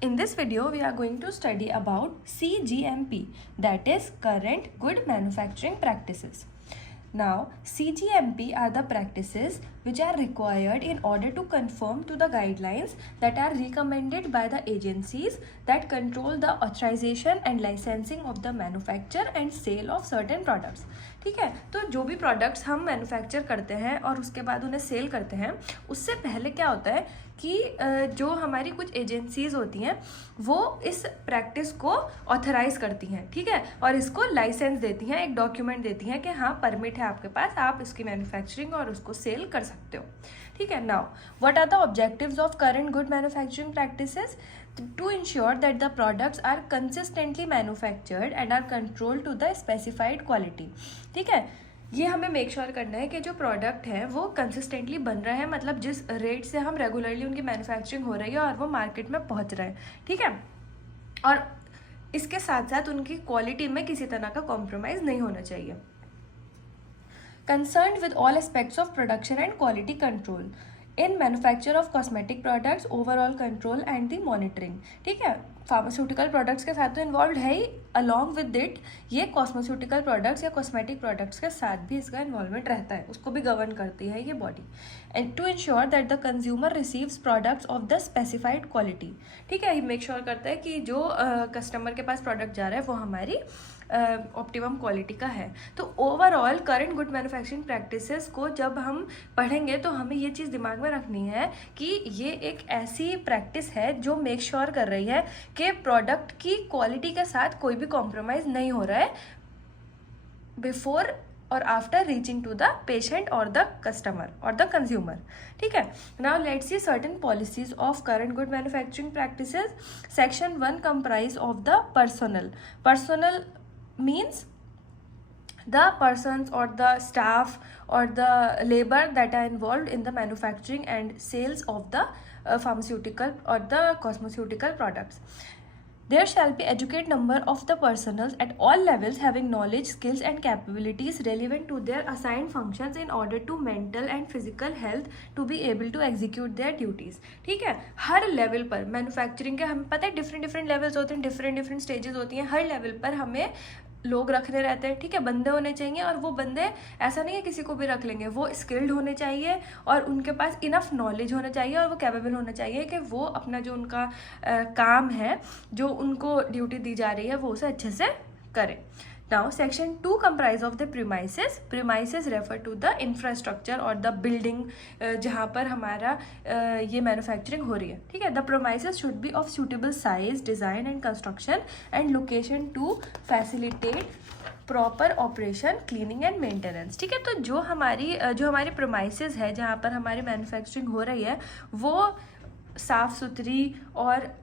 In this video, we are going to study about CGMP, that is Current Good Manufacturing Practices. Now, CGMP are the practices which are required in order to conform to the guidelines that are recommended by the agencies that control the authorization and licensing of the manufacture and sale of certain products. ठीक है, तो जो भी products हम manufacture करते हैं और उसके बाद उन्हें सेल करते हैं, उससे पहले क्या होता है कि जो हमारी कुछ एजेंसीज होती हैं वो इस प्रैक्टिस को ऑथराइज करती हैं, ठीक है, और इसको लाइसेंस देती हैं, एक डॉक्यूमेंट देती हैं कि हाँ परमिट है आपके पास, आप इसकी मैन्युफैक्चरिंग और उसको सेल कर सकते हो. ठीक है. Now what are the objectives of current good manufacturing practices? To ensure that the products are consistently manufactured and are controlled to the specified quality. ठीक है, ये हमें मेक श्योर करना है कि जो प्रोडक्ट है वो कंसिस्टेंटली बन रहा है, मतलब जिस रेट से हम रेगुलरली उनकी मैन्युफैक्चरिंग हो रही है और वो मार्केट में पहुंच रहे हैं. ठीक है, और इसके साथ साथ उनकी क्वालिटी में किसी तरह का कॉम्प्रोमाइज़ नहीं होना चाहिए. Concerned with all aspects of production and quality control in manufacture of cosmetic products, overall control and the monitoring. ठीक है, फार्मास्यूटिकल प्रोडक्ट्स के साथ तो इन्वॉल्व है ही, अलॉन्ग विद इट ये कॉस्मेस्यूटिकल प्रोडक्ट्स या कॉस्मेटिक प्रोडक्ट्स के साथ भी इसका इन्वॉल्वमेंट रहता है, उसको भी गवर्न करती है ये body. And to ensure that the consumer receives products of the specified quality. ठीक है, ये मेक श्योर करता है कि जो कस्टमर के पास प्रोडक्ट जा रहा है वो हमारी ऑप्टिमम क्वालिटी का है. तो overall current good manufacturing practices को जब हम पढ़ेंगे तो हमें ये चीज़ दिमाग में रखनी है कि ये एक ऐसी प्रैक्टिस है जो मेक श्योर कर रही है कि प्रोडक्ट की क्वालिटी के साथ कोई भी कॉम्प्रोमाइज़ नहीं हो रहा है बिफोर और after reaching to the patient और द कस्टमर और द कंज्यूमर. ठीक है. Now let's see certain policies of current good manufacturing practices. Section 1 comprise of the personnel means the persons or the staff or the labor that are involved in the manufacturing and sales of the pharmaceutical or the cosmeceutical products. There shall be adequate number of the personnel at all levels having knowledge, skills and capabilities relevant to their assigned functions in order to mental and physical health to be able to execute their duties. ठीक है, हर level पर manufacturing के हमें पता है different levels होते हैं, different stages होती हैं, हर लेवल पर हमें लोग रखने रहते हैं. ठीक है, बंदे होने चाहिए और वो बंदे ऐसा नहीं है किसी को भी रख लेंगे, वो स्किल्ड होने चाहिए और उनके पास इनफ नॉलेज होना चाहिए और वो कैपेबल होना चाहिए कि वो अपना जो उनका काम है, जो उनको ड्यूटी दी जा रही है वो उसे अच्छे से करें. Now, section 2 comprise of the premises. Premises refer to the infrastructure or the building जहाँ पर हमारा ये manufacturing हो रही है. ठीक है, the premises should be of suitable size, design and construction and location to facilitate proper operation, cleaning and maintenance. ठीक है, तो जो हमारी प्रोमाइसेस है जहाँ पर हमारी मैन्युफैक्चरिंग हो रही है वो साफ़ सुथरी और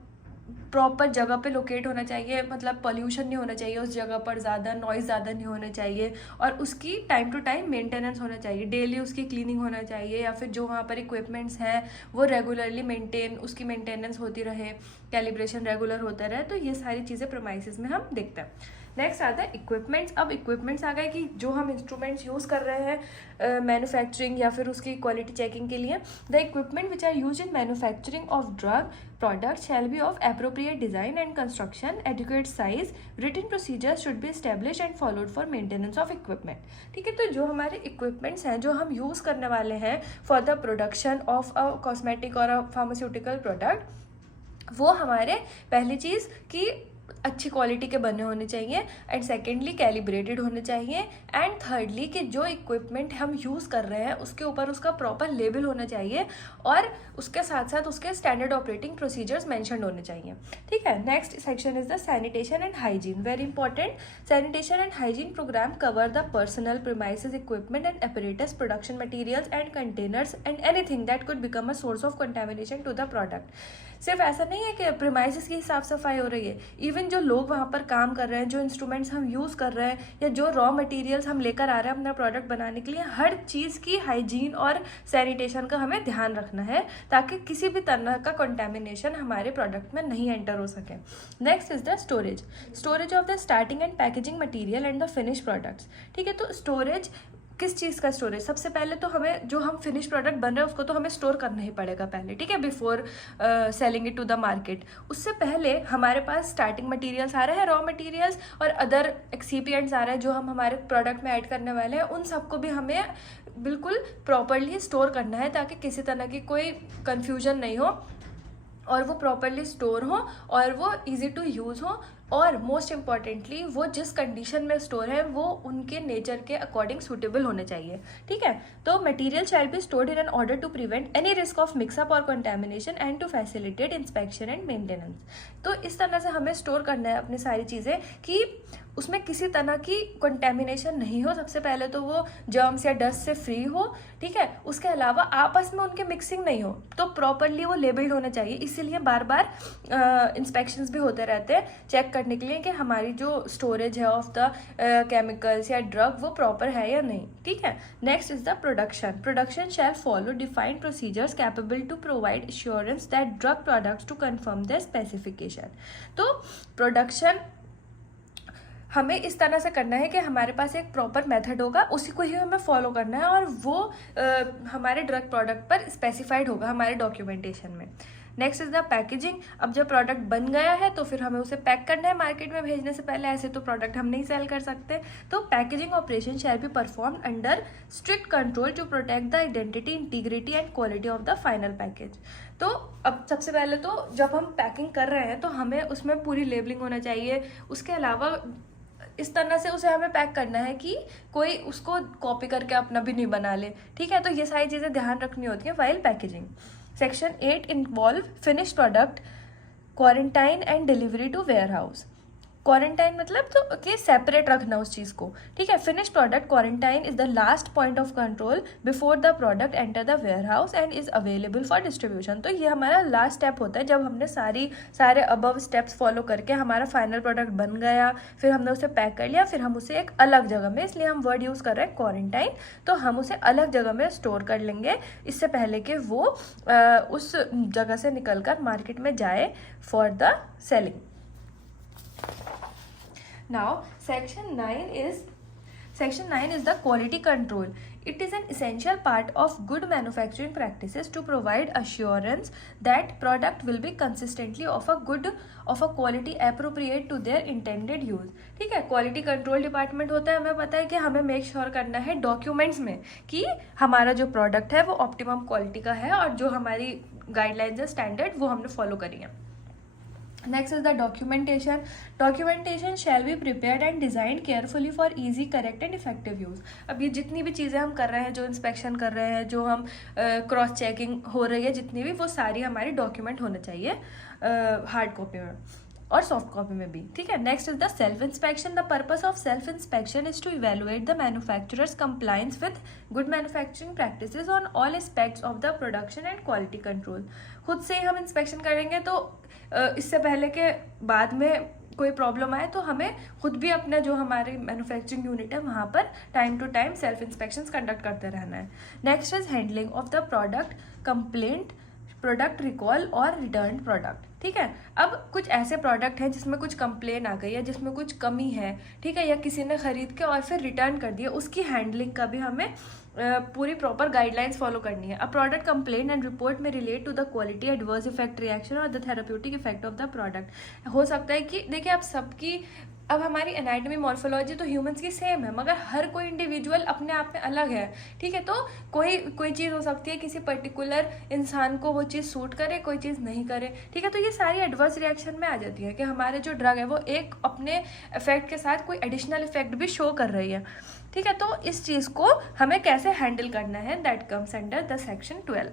प्रॉपर जगह पे लोकेट होना चाहिए, मतलब पोल्यूशन नहीं होना चाहिए उस जगह पर, ज़्यादा नॉइज़ ज़्यादा नहीं होना चाहिए और उसकी टाइम टू टाइम मेंटेनेंस होना चाहिए, डेली उसकी क्लीनिंग होना चाहिए, या फिर जो वहाँ पर इक्विपमेंट्स हैं वो रेगुलरली उसकी मेंटेनेंस होती रहे, कैलिब्रेशन रेगुलर होता रहे. तो ये सारी चीज़ें प्रोमाइसेस में हम देखते हैं. नेक्स्ट आता है इक्विपमेंट्स. अब इक्विपमेंट्स आ गए कि जो हम इंस्ट्रूमेंट्स यूज़ कर रहे हैं मैन्युफैक्चरिंग या फिर उसकी क्वालिटी चेकिंग के लिए. The equipment which are use in manufacturing of drug product shall be of appropriate design and construction, adequate size, written procedures should be establish and followed for maintenance of equipment. ठीक है, तो जो हमारे equipments हैं जो हम use करने वाले हैं for the production of a cosmetic और अ फार्मास्यूटिकल प्रोडक्ट, वो हमारे पहली चीज़ कि अच्छी क्वालिटी के बने होने चाहिए, एंड सेकेंडली कैलिब्रेटेड होने चाहिए, एंड थर्डली कि जो इक्विपमेंट हम यूज़ कर रहे हैं उसके ऊपर उसका प्रॉपर लेबल होना चाहिए और उसके साथ साथ उसके स्टैंडर्ड ऑपरेटिंग प्रोसीजर्स मेंशन्ड होने चाहिए. ठीक है. Next section is the sanitation and hygiene. Very important. Sanitation and hygiene program cover the personnel, premises, equipment and apparatus, production materials and containers and anything that could become a source of contamination to the product. सिर्फ ऐसा नहीं है कि premises की साफ सफाई हो रही है, इवन जो लोग वहाँ पर काम कर रहे हैं, जो इंस्ट्रूमेंट्स हम यूज़ कर रहे हैं या जो रॉ मटेरियल्स हम लेकर आ रहे हैं अपना प्रोडक्ट बनाने के लिए, हर चीज़ की हाइजीन और सैनिटेशन का हमें ध्यान रखना है ताकि किसी भी तरह का कंटेमिनेशन हमारे प्रोडक्ट में नहीं एंटर हो सके. Next is the storage of the starting and packaging material and the finish products. ठीक है, तो स्टोरेज किस चीज़ का स्टोरेज? सबसे पहले तो हमें जो हम फिनिश प्रोडक्ट बन रहे हैं उसको तो हमें स्टोर करना ही पड़ेगा पहले, ठीक है, before selling it to the market. उससे पहले हमारे पास स्टार्टिंग मटेरियल्स आ रहे हैं, रॉ मटेरियल्स, और अदर एक्सीपिएंट्स आ रहे हैं जो हम हमारे प्रोडक्ट में ऐड करने वाले हैं। उन सबको भी हमें बिल्कुल प्रॉपरली स्टोर करना है ताकि किसी तरह की कोई कन्फ्यूजन नहीं हो और वो प्रॉपरली स्टोर हो और वो इजी टू यूज़ हो, और मोस्ट इम्पॉर्टेंटली वो जिस कंडीशन में स्टोर है वो उनके नेचर के अकॉर्डिंग सूटेबल होने चाहिए, ठीक है। तो material shall be stored in order to prevent any risk of mixup और contamination and to facilitate inspection and maintenance. तो इस तरह से हमें स्टोर करना है अपनी सारी चीज़ें कि उसमें किसी तरह की कंटेमिनेशन नहीं हो। सबसे पहले तो वो जर्म्स या डस्ट से फ्री हो, ठीक है। उसके अलावा आपस में उनके मिक्सिंग नहीं हो, तो प्रॉपरली वो लेबल्ड होने चाहिए। इसीलिए बार बार इंस्पेक्शंस भी होते रहते हैं चेक करने के लिए कि हमारी जो स्टोरेज है ऑफ द केमिकल्स या ड्रग वो प्रॉपर है या नहीं, ठीक है। Next is the production. Production shall follow defined procedures capable to provide assurance that drug products to conform their specification. तो प्रोडक्शन हमें इस तरह से करना है कि हमारे पास एक प्रॉपर मेथड होगा, उसी को ही हमें फॉलो करना है और वो हमारे ड्रग प्रोडक्ट पर स्पेसिफाइड होगा हमारे डॉक्यूमेंटेशन में। Next is the packaging. अब जब प्रोडक्ट बन गया है तो फिर हमें उसे पैक करना है मार्केट में भेजने से पहले, ऐसे तो प्रोडक्ट हम नहीं सेल कर सकते। तो packaging operation shall be perform under strict control to protect the identity, integrity and quality of the final package. तो अब सबसे पहले तो जब हम पैकिंग कर रहे हैं तो हमें उसमें पूरी लेबलिंग होना चाहिए। उसके अलावा इस तरह से उसे हमें पैक करना है कि कोई उसको कॉपी करके अपना भी नहीं बना ले, ठीक है। तो ये सारी चीज़ें ध्यान रखनी होती हैं while packaging. Section 8 involve finish product quarantine and delivery to warehouse. Quarantine मतलब तो कि सेपरेट रखना उस चीज़ को, ठीक है। Finish product quarantine is the last point of control before the product enter the warehouse and is available for distribution. तो ये हमारा लास्ट स्टेप होता है जब हमने सारे अबव स्टेप्स फॉलो करके हमारा फाइनल प्रोडक्ट बन गया, फिर हमने उसे पैक कर लिया, फिर हम उसे एक अलग जगह में, इसलिए हम वर्ड यूज़ कर रहे हैं क्वारंटाइन, तो हम उसे अलग जगह में स्टोर कर लेंगे इससे पहले कि वो उस जगह से निकल कर मार्केट में जाए for the selling. Now, section 9 is the quality control. It is an essential part of good manufacturing practices to provide assurance that product will be consistently of a quality appropriate to their intended use. ठीक है, quality control department होता है, हमें पता है कि हमें make sure करना है डॉक्यूमेंट्स में कि हमारा जो प्रोडक्ट है वो ऑप्टिमम क्वालिटी का है और जो हमारी गाइडलाइंस है स्टैंडर्ड वो हमने फॉलो करी है। Next is the documentation. Documentation shall be prepared and designed carefully for easy, correct and effective use. अब ये जितनी भी चीज़ें हम कर रहे हैं, जो इंस्पेक्शन कर रहे हैं, जो हम क्रॉस चेकिंग हो रही है, जितनी भी, वो सारी हमारी डॉक्यूमेंट होने चाहिए हार्ड कॉपी में और सॉफ्ट कॉपी में भी, ठीक है। Next is the self inspection. The purpose of self inspection is to evaluate the manufacturer's compliance with good manufacturing practices on all aspects of the production and quality control. खुद से ही हम inspection करेंगे तो इससे पहले के बाद में कोई प्रॉब्लम आए तो हमें खुद भी अपना जो हमारी मैन्युफैक्चरिंग यूनिट है वहाँ पर time to time self inspections conduct करते रहना है। Next is handling of the product complaint, product recall और रिटर्न प्रोडक्ट, ठीक है। अब कुछ ऐसे प्रोडक्ट हैं जिसमें कुछ कंप्लेन आ गई है, जिसमें कुछ कमी है, ठीक है, या किसी ने खरीद के और फिर रिटर्न कर दिया, उसकी हैंडलिंग का भी हमें पूरी प्रॉपर गाइडलाइंस फॉलो करनी है। A product complain and report में relate to the quality, adverse effect, reaction और the therapeutic effect of the product. हो सकता है कि देखिए आप सबकी, अब हमारी एनाटॉमी मॉर्फोलॉजी तो ह्यूमंस की सेम है मगर हर कोई इंडिविजुअल अपने आप में अलग है, ठीक है। तो कोई चीज़ हो सकती है किसी पर्टिकुलर इंसान को वो चीज़ सूट करे, कोई चीज़ नहीं करे, ठीक है। तो ये सारी एडवर्स रिएक्शन में आ जाती है कि हमारे जो ड्रग है वो एक अपने इफेक्ट के साथ कोई एडिशनल इफेक्ट भी शो कर रही है, ठीक है। तो इस चीज़ को हमें कैसे हैंडल करना है, that comes under the section 12।